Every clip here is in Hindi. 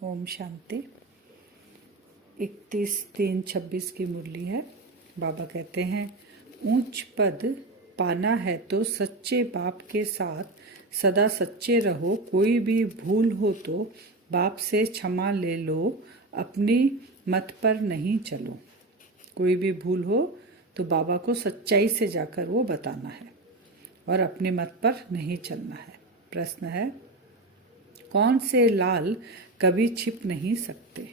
ओम शांति। 31/3/26 की मुरली है। बाबा कहते हैं, ऊंच पद पाना है तो सच्चे बाप के साथ सदा सच्चे रहो। कोई भी भूल हो तो बाप से क्षमा ले लो, अपनी मत पर नहीं चलो। कोई भी भूल हो तो बाबा को सच्चाई से जाकर वो बताना है और अपनी मत पर नहीं चलना है। प्रश्न है, कौन से लाल कभी छिप नहीं सकते?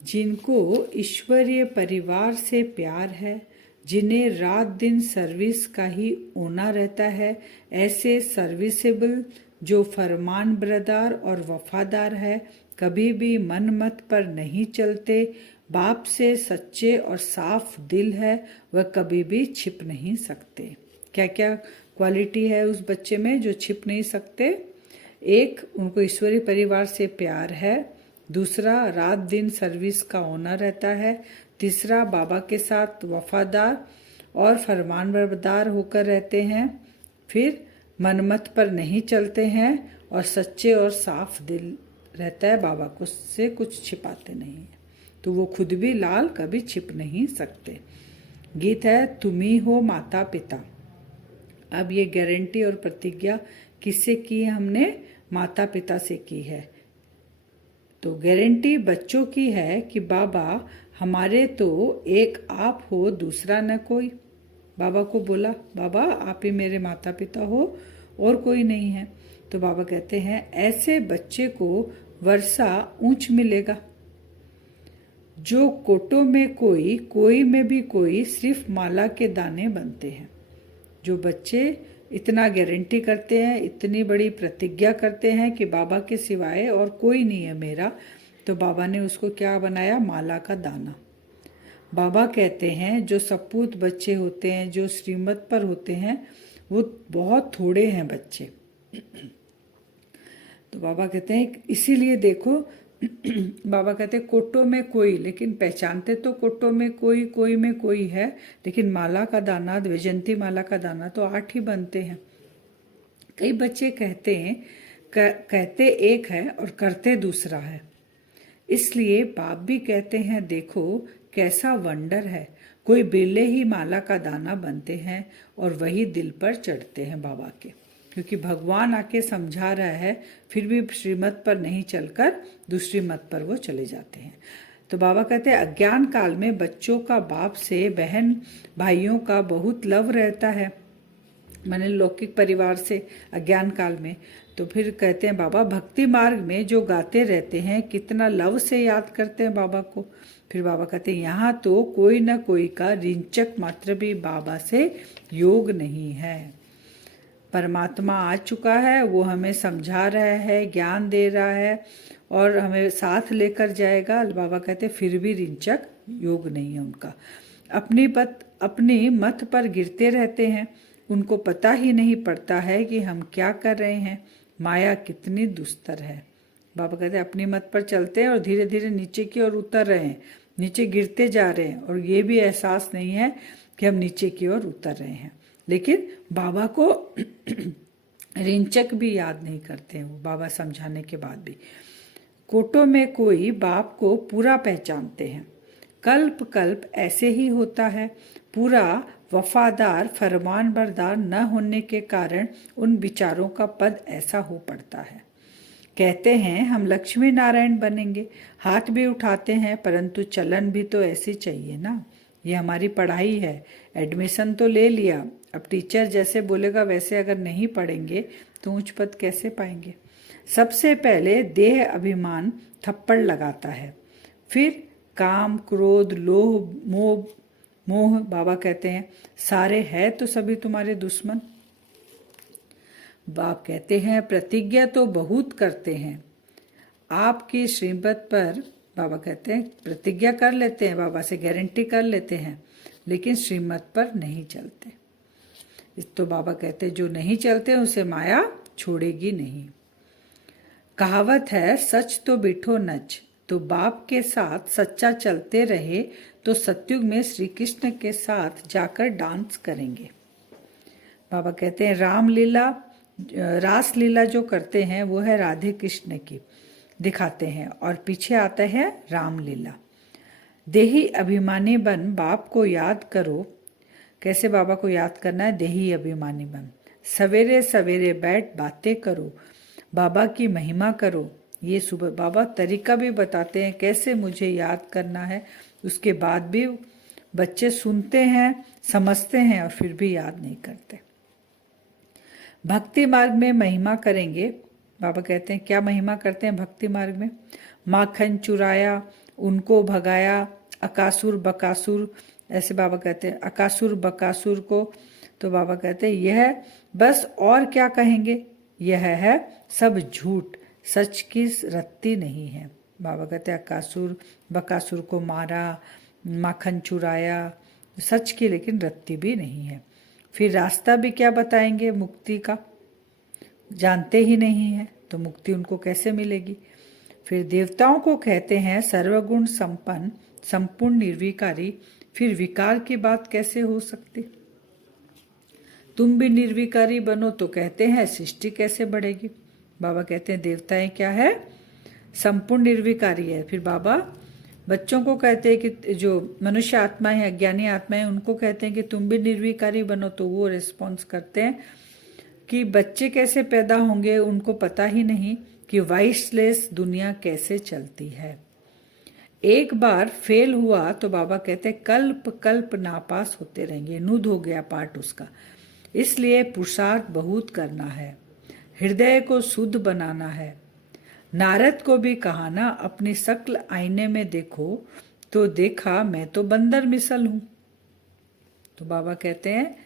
जिनको ईश्वरीय परिवार से प्यार है, जिन्हें रात दिन सर्विस का ही होना रहता है, ऐसे सर्विसेबल जो फरमान बरदार और वफादार है, कभी भी मन मत पर नहीं चलते, बाप से सच्चे और साफ दिल है, वह कभी भी छिप नहीं सकते। क्या क्या क्वालिटी है उस बच्चे में जो छिप नहीं सकते? एक, उनको ईश्वरीय परिवार से प्यार है। दूसरा, रात दिन सर्विस का होना रहता है। तीसरा, बाबा के साथ वफादार और फरमानबरदार होकर रहते हैं। फिर मनमत पर नहीं चलते हैं और सच्चे और साफ दिल रहता है, बाबा को से कुछ छिपाते नहीं है, तो वो खुद भी लाल कभी छिप नहीं सकते। गीत है, तुम ही हो माता पिता। अब ये गारंटी और प्रतिज्ञा किससे की है? हमने माता पिता से की है। तो गारंटी बच्चों की है कि बाबा हमारे तो एक आप हो, दूसरा न कोई। बाबा को बोला, बाबा आप ही मेरे माता पिता हो और कोई नहीं है। तो बाबा कहते हैं, ऐसे बच्चे को वर्षा ऊंच मिलेगा। जो कोटों में कोई, कोई में भी कोई, सिर्फ माला के दाने बनते हैं। जो बच्चे इतना गारंटी करते हैं, इतनी बड़ी प्रतिज्ञा करते हैं कि बाबा के सिवाय और कोई नहीं है मेरा, तो बाबा ने उसको क्या बनाया? माला का दाना। बाबा कहते हैं, जो सपूत बच्चे होते हैं, जो श्रीमत पर होते हैं, वो बहुत थोड़े हैं बच्चे। तो बाबा कहते हैं, इसीलिए देखो बाबा कहते हैं कोटों में कोई, लेकिन पहचानते तो कोटों में कोई, कोई में कोई है, लेकिन माला का दाना, वैजयंती माला का दाना तो 8 ही बनते हैं। कई बच्चे कहते हैं कहते एक है और करते दूसरा है। इसलिए बाप भी कहते हैं, देखो कैसा वंडर है, कोई बेले ही माला का दाना बनते हैं और वही दिल पर चढ़ते हैं बाबा के, क्योंकि भगवान आके समझा रहा है, फिर भी श्रीमत पर नहीं चलकर दूसरी मत पर वो चले जाते हैं। तो बाबा कहते हैं, अज्ञान काल में बच्चों का बाप से, बहन भाइयों का बहुत लव रहता है, माने लौकिक परिवार से अज्ञान काल में। तो फिर कहते हैं बाबा, भक्ति मार्ग में जो गाते रहते हैं, कितना लव से याद करते हैं बाबा को। फिर बाबा कहते हैं, यहाँ तो कोई न कोई का रिंचक मात्र भी बाबा से योग नहीं है। परमात्मा आ चुका है, वो हमें समझा रहा है, ज्ञान दे रहा है और हमें साथ लेकर जाएगा। बाबा कहते फिर भी रिंचक योग नहीं है उनका। अपनी मत पर गिरते रहते हैं, उनको पता ही नहीं पड़ता है कि हम क्या कर रहे हैं, माया कितनी दुस्तर है। बाबा कहते हैं, अपनी मत पर चलते हैं और धीरे धीरे नीचे की ओर उतर रहे हैं, नीचे गिरते जा रहे हैं, और ये भी एहसास नहीं है कि हम नीचे की ओर उतर रहे हैं। लेकिन बाबा को रिंचक भी याद नहीं करते हैं वो, बाबा समझाने के बाद भी। कोटों में कोई बाप को पूरा पहचानते हैं। कल्प कल्प ऐसे ही होता है। पूरा वफादार फरमान बरदार न होने के कारण उन विचारों का पद ऐसा हो पड़ता है। कहते हैं हम लक्ष्मी नारायण बनेंगे, हाथ भी उठाते हैं, परंतु चलन भी तो ऐसी चाहिए ना। ये हमारी पढ़ाई है, एडमिशन तो ले लिया, अब टीचर जैसे बोलेगा वैसे अगर नहीं पढ़ेंगे तो उच्च पद कैसे पाएंगे? सबसे पहले देह अभिमान थप्पड़ लगाता है, फिर काम क्रोध लोभ मोह। बाबा कहते हैं, सारे है तो सभी तुम्हारे दुश्मन। बाप कहते हैं, प्रतिज्ञा तो बहुत करते हैं आपकी श्रीमत पर। बाबा कहते हैं प्रतिज्ञा कर लेते हैं, बाबा से गारंटी कर लेते हैं, लेकिन श्रीमत पर नहीं चलते। तो बाबा कहते हैं, जो नहीं चलते उसे माया छोड़ेगी नहीं। कहावत है, सच तो बिठो नच। तो बाप के साथ सच्चा चलते रहे तो सतयुग में श्री कृष्ण के साथ जाकर डांस करेंगे। बाबा कहते हैं, रास लीला जो करते हैं वो है राधे कृष्ण की, दिखाते हैं और पीछे आता है रामलीला। देही अभिमानी बन बाप को याद करो। कैसे बाबा को याद करना है? देही अभिमानी बन। सवेरे सवेरे बैठ बातें करो, बाबा की महिमा करो। ये सुबह बाबा तरीका भी बताते हैं कैसे मुझे याद करना है। उसके बाद भी बच्चे सुनते हैं, समझते हैं और फिर भी याद नहीं करते। भक्ति मार्ग में महिमा करेंगे। बाबा कहते हैं क्या महिमा करते हैं भक्ति मार्ग में? माखन चुराया, उनको भगाया, अकासुर बकासुर, ऐसे बाबा कहते हैं अकासुर बकासुर को। तो बाबा कहते हैं यह बस और क्या कहेंगे, यह है सब झूठ, सच की रत्ती नहीं है। बाबा कहते हैं अकासुर बकासुर को मारा, माखन चुराया, सच की लेकिन रत्ती भी नहीं है। फिर रास्ता भी क्या बताएंगे मुक्ति का? जानते ही नहीं है तो मुक्ति उनको कैसे मिलेगी? फिर देवताओं को कहते हैं सर्वगुण संपन्न, संपूर्ण निर्विकारी। फिर विकार की बात कैसे हो सकती? तुम भी निर्विकारी बनो तो कहते हैं सृष्टि कैसे बढ़ेगी? बाबा कहते हैं देवताएं क्या है? संपूर्ण निर्विकारी है। फिर बाबा बच्चों को कहते हैं कि जो मनुष्य आत्माएं हैं, अज्ञानी आत्माएं, उनको कहते हैं कि तुम भी निर्विकारी बनो। तो वो रिस्पॉन्स करते हैं कि बच्चे कैसे पैदा होंगे, उनको पता ही नहीं कि वाइसलेस दुनिया कैसे चलती है। एक बार फेल हुआ तो बाबा कहते हैं कल्प कल्प नापास होते रहेंगे, नुद हो गया पाठ उसका। इसलिए पुरुषार्थ बहुत करना है, हृदय को शुद्ध बनाना है। नारद को भी कहा ना, अपनी शक्ल आईने में देखो तो देखा मैं तो बंदर मिसल हूं। तो बाबा कहते हैं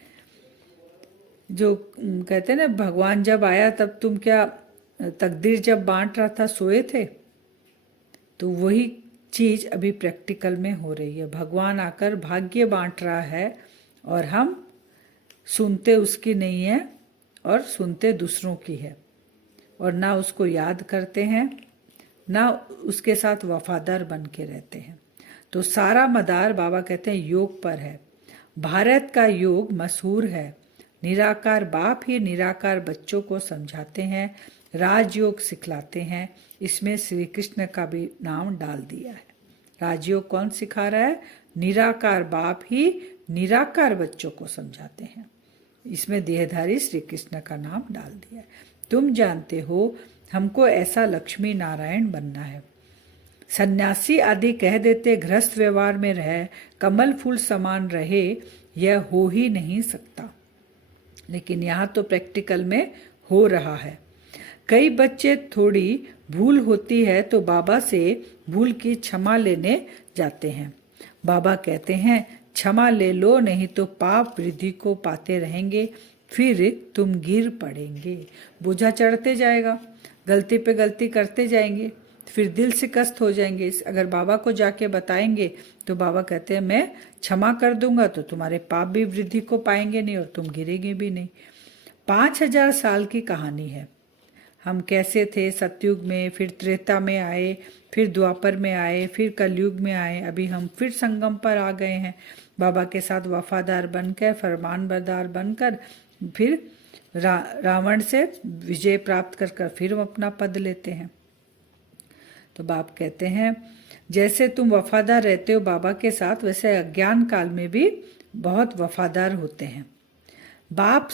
जो कहते हैं ना भगवान जब आया तब तुम क्या तकदीर जब बांट रहा था सोए थे? तो वही चीज अभी प्रैक्टिकल में हो रही है। भगवान आकर भाग्य बांट रहा है और हम सुनते उसकी नहीं है और सुनते दूसरों की है, और ना उसको याद करते हैं, ना उसके साथ वफादार बन के रहते हैं। तो सारा मदार बाबा कहते हैं योग पर है। भारत का योग मशहूर है। निराकार बाप ही निराकार बच्चों को समझाते हैं, राजयोग सिखलाते हैं। इसमें श्री कृष्ण का भी नाम डाल दिया है। राजयोग कौन सिखा रहा है? निराकार बाप ही निराकार बच्चों को समझाते हैं। इसमें देहधारी श्री कृष्ण का नाम डाल दिया है। तुम जानते हो हमको ऐसा लक्ष्मी नारायण बनना है। सन्यासी आदि कह देते गृहस्थ व्यवहार में रहे, कमल फूल समान रहे, यह हो ही नहीं सकता। लेकिन यहाँ तो प्रैक्टिकल में हो रहा है। कई बच्चे थोड़ी भूल होती है तो बाबा से भूल की क्षमा लेने जाते हैं। बाबा कहते हैं क्षमा ले लो, नहीं तो पाप वृद्धि को पाते रहेंगे, फिर तुम गिर पड़ेंगे। बोझा चढ़ते जाएगा, गलती पे गलती करते जाएंगे, फिर दिल से कष्ट हो जाएंगे। अगर बाबा को जाके बताएंगे तो बाबा कहते हैं मैं क्षमा कर दूंगा तो तुम्हारे पाप भी वृद्धि को पाएंगे नहीं और तुम गिरेंगे भी नहीं। 5000 साल की कहानी है। हम कैसे थे सतयुग में, फिर त्रेता में आए, फिर द्वापर में आए, फिर कलयुग में आए, अभी हम फिर संगम पर आ गए हैं। बाबा के साथ वफादार बनकर, फरमानबरदार बनकर, फिर रावण से विजय प्राप्त कर फिर हम अपना पद लेते हैं। तो बाप कहते हैं जैसे तुम वफादार रहते हो बाबा के साथ, वैसे अज्ञान काल में भी बहुत वफादार होते हैं। बाप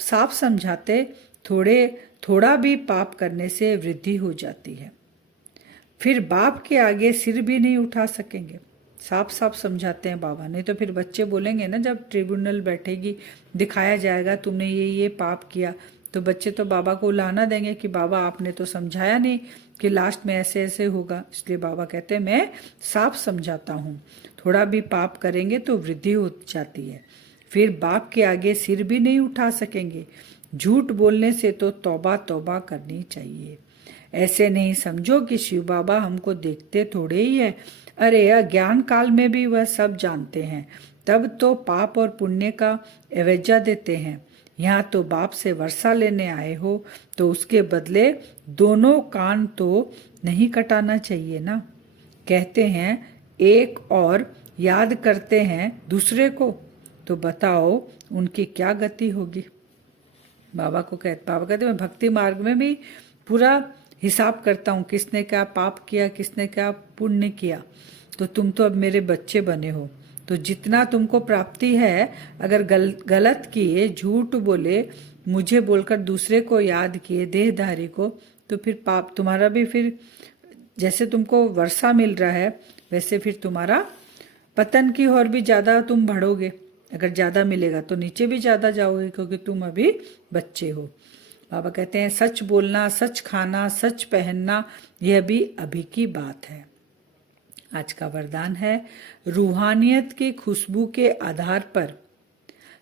साफ समझाते थोड़ा भी पाप करने से वृद्धि हो जाती है, फिर बाप के आगे सिर भी नहीं उठा सकेंगे। साफ समझाते हैं बाबा, नहीं तो फिर बच्चे बोलेंगे ना, जब ट्रिब्यूनल बैठेगी दिखाया जाएगा तुमने ये पाप किया, तो बच्चे तो बाबा को उलाहना देंगे कि बाबा आपने तो समझाया नहीं कि लास्ट में ऐसे ऐसे होगा। इसलिए बाबा कहते हैं मैं साफ समझाता हूँ, थोड़ा भी पाप करेंगे तो वृद्धि हो जाती है, फिर बाप के आगे सिर भी नहीं उठा सकेंगे। झूठ बोलने से तो तौबा तौबा करनी चाहिए। ऐसे नहीं समझो कि शिव बाबा हमको देखते थोड़े ही है। अरे अज्ञान काल में भी वह सब जानते हैं, तब तो पाप और पुण्य का एवजा देते हैं। यहाँ तो बाप से वर्षा लेने आए हो तो उसके बदले दोनों कान तो नहीं कटाना चाहिए ना। कहते हैं एक और याद करते हैं दूसरे को, तो बताओ उनकी क्या गति होगी। बाबा कहते मैं भक्ति मार्ग में भी पूरा हिसाब करता हूँ किसने क्या पाप किया, किसने क्या पुण्य किया। तो तुम तो अब मेरे बच्चे बने हो, तो जितना तुमको प्राप्ति है, अगर गलत किए, झूठ बोले, मुझे बोलकर दूसरे को याद किए, देहधारी को, तो फिर पाप तुम्हारा भी, फिर जैसे तुमको वर्षा मिल रहा है वैसे फिर तुम्हारा पतन की ओर भी ज्यादा तुम बढ़ोगे। अगर ज्यादा मिलेगा तो नीचे भी ज्यादा जाओगे, क्योंकि तुम अभी बच्चे हो। बाबा कहते हैं सच बोलना, सच खाना, सच पहनना, यह भी अभी की बात है। आज का वरदान है, रूहानियत की खुशबू के आधार पर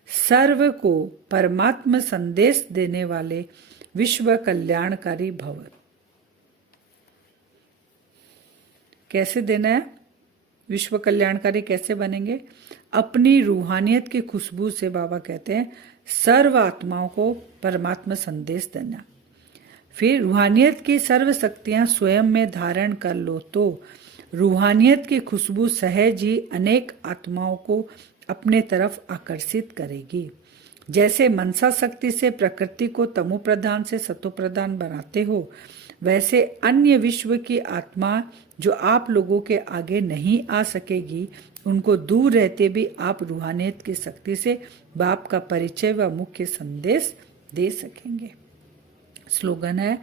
सर्व को परमात्मा संदेश देने वाले विश्व कल्याणकारी भव। कैसे देना है? विश्व कल्याणकारी कैसे बनेंगे? अपनी रूहानियत की खुशबू से, बाबा कहते हैं, सर्व आत्माओं को परमात्मा संदेश देना। फिर रूहानियत की सर्व शक्तियां स्वयं में धारण कर लो तो रूहानियत की खुशबू सहज ही अनेक आत्माओं को अपने तरफ आकर्षित करेगी। जैसे मनसा शक्ति से प्रकृति को तमो प्रधान से सतो प्रधान बनाते हो, वैसे अन्य विश्व की आत्मा जो आप लोगों के आगे नहीं आ सकेगी, उनको दूर रहते भी आप रूहानियत की शक्ति से बाप का परिचय व मुख्य संदेश दे सकेंगे। स्लोगन है,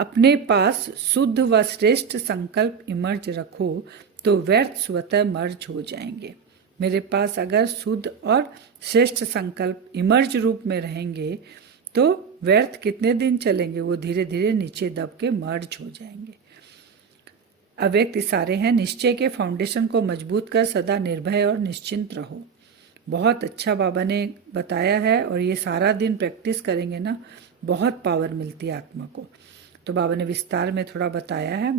अपने पास शुद्ध व श्रेष्ठ संकल्प इमर्ज रखो तो व्यर्थ स्वतः मर्ज हो जाएंगे। मेरे पास अगर शुद्ध और श्रेष्ठ संकल्प इमर्ज रूप में रहेंगे तो व्यर्थ कितने दिन चलेंगे, वो धीरे धीरे नीचे दब के मर्ज हो जाएंगे। अव्यक्त इशारे हैं, निश्चय के फाउंडेशन को मजबूत कर सदा निर्भय और निश्चिंत रहो। बहुत अच्छा बाबा ने बताया है, और ये सारा दिन प्रैक्टिस करेंगे ना, बहुत पावर मिलती है आत्मा को। तो बाबा ने विस्तार में थोड़ा बताया है,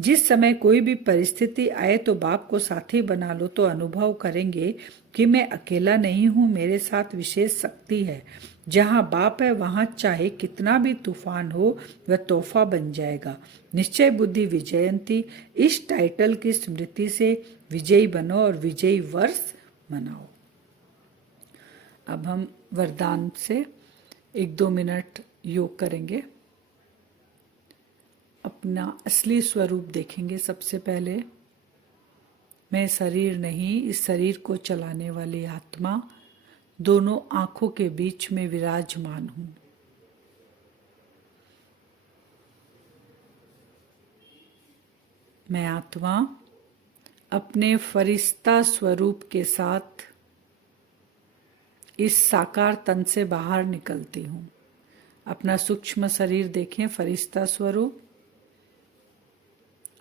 जिस समय कोई भी परिस्थिति आए तो बाप को साथी बना लो तो अनुभव करेंगे कि मैं अकेला नहीं हूँ, मेरे साथ विशेष शक्ति है। जहाँ बाप है वहाँ चाहे कितना भी तूफान हो वह तोहफा बन जाएगा। निश्चय बुद्धि विजयंती, इस टाइटल की स्मृति से विजयी बनो और विजयी वर्ष मनाओ। अब हम वरदान से 1-2 मिनट योग करेंगे, अपना असली स्वरूप देखेंगे। सबसे पहले, मैं शरीर नहीं, इस शरीर को चलाने वाली आत्मा दोनों आंखों के बीच में विराजमान हूं। मैं आत्मा अपने फरिश्ता स्वरूप के साथ इस साकार तन से बाहर निकलती हूं। अपना सूक्ष्म शरीर देखें, फरिश्ता स्वरूप,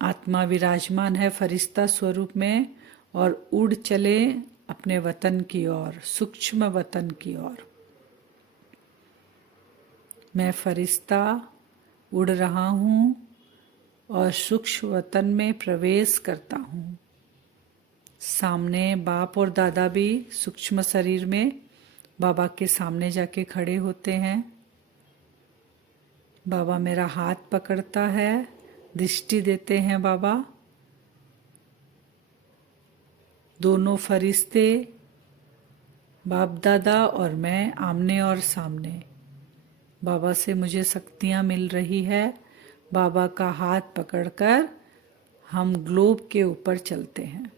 आत्मा विराजमान है फरिश्ता स्वरूप में और उड़ चले अपने वतन की ओर, सूक्ष्म वतन की ओर। मैं फरिश्ता उड़ रहा हूं और सूक्ष्म वतन में प्रवेश करता हूं। सामने बाप और दादा भी सूक्ष्म शरीर में बाबा के सामने जाके खड़े होते हैं। बाबा मेरा हाथ पकड़ता है, दृष्टि देते हैं बाबा। दोनों फरिश्ते, बाप दादा और मैं, आमने और सामने। बाबा से मुझे शक्तियां मिल रही है। बाबा का हाथ पकड़कर हम ग्लोब के ऊपर चलते हैं।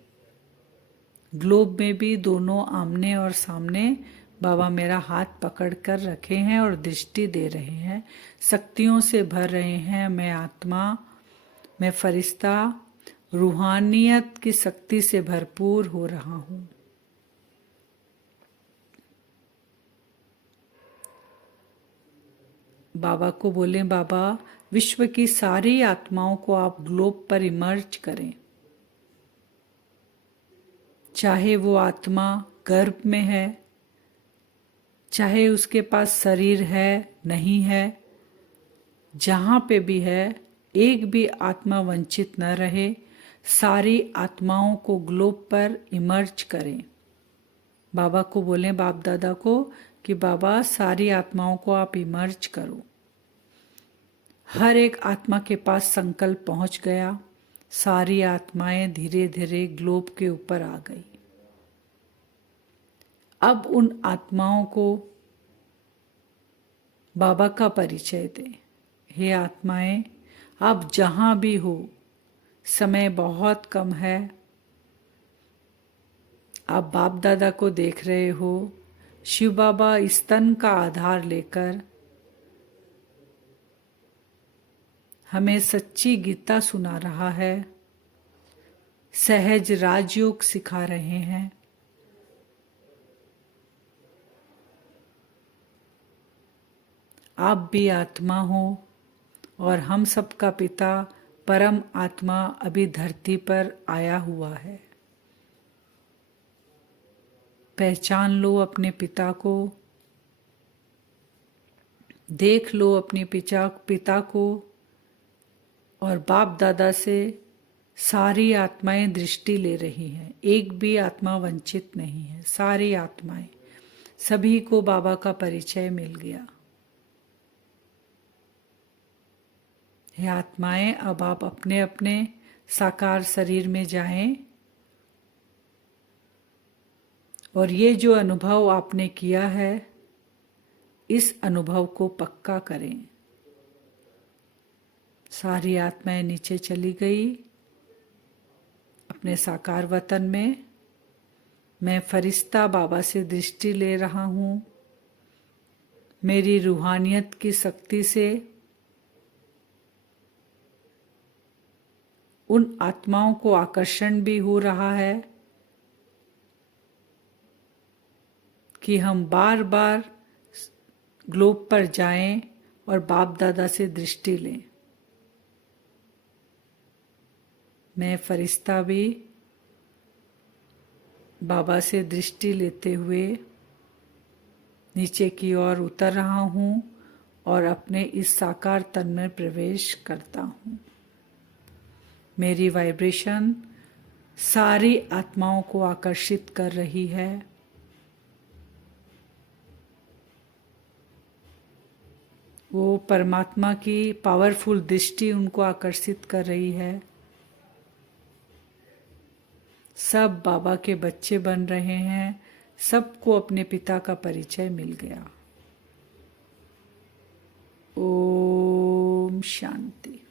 ग्लोब में भी दोनों आमने और सामने बाबा मेरा हाथ पकड़कर रखे हैं और दृष्टि दे रहे हैं, शक्तियों से भर रहे हैं। मैं आत्मा, मैं फरिश्ता रूहानियत की शक्ति से भरपूर हो रहा हूं। बाबा को बोले, बाबा विश्व की सारी आत्माओं को आप ग्लोब पर इमर्ज करें। चाहे वो आत्मा गर्भ में है, चाहे उसके पास शरीर है नहीं है, जहां पे भी है, एक भी आत्मा वंचित न रहे। सारी आत्माओं को ग्लोब पर इमर्ज करें। बाबा को बोलें, बाप दादा को, कि बाबा सारी आत्माओं को आप इमर्ज करो। हर एक आत्मा के पास संकल्प पहुंच गया। सारी आत्माएं धीरे धीरे ग्लोब के ऊपर आ गई। अब उन आत्माओं को बाबा का परिचय दें। हे आत्माएं, आप जहां भी हो, समय बहुत कम है। आप बाप दादा को देख रहे हो। शिव बाबा इस तन का आधार लेकर हमें सच्ची गीता सुना रहा है, सहज राजयोग सिखा रहे हैं। आप भी आत्मा हो और हम सबका पिता परम आत्मा अभी धरती पर आया हुआ है। पहचान लो अपने पिता को, देख लो अपने पिता को, और बाप दादा से सारी आत्माएं दृष्टि ले रही हैं। एक भी आत्मा वंचित नहीं है, सारी आत्माएं, सभी को बाबा का परिचय मिल गया। ये आत्माएं, अब आप अपने अपने साकार शरीर में जाएं और ये जो अनुभव आपने किया है, इस अनुभव को पक्का करें। सारी आत्माएं नीचे चली गई अपने साकार वतन में। मैं फरिश्ता बाबा से दृष्टि ले रहा हूं। मेरी रूहानियत की शक्ति से उन आत्माओं को आकर्षण भी हो रहा है कि हम बार बार ग्लोब पर जाएं और बाप दादा से दृष्टि लें। मैं फरिश्ता भी बाबा से दृष्टि लेते हुए नीचे की ओर उतर रहा हूं और अपने इस साकार तन में प्रवेश करता हूं। मेरी वाइब्रेशन सारी आत्माओं को आकर्षित कर रही है। वो परमात्मा की पावरफुल दृष्टि उनको आकर्षित कर रही है। सब बाबा के बच्चे बन रहे हैं। सबको अपने पिता का परिचय मिल गया। ओम शांति।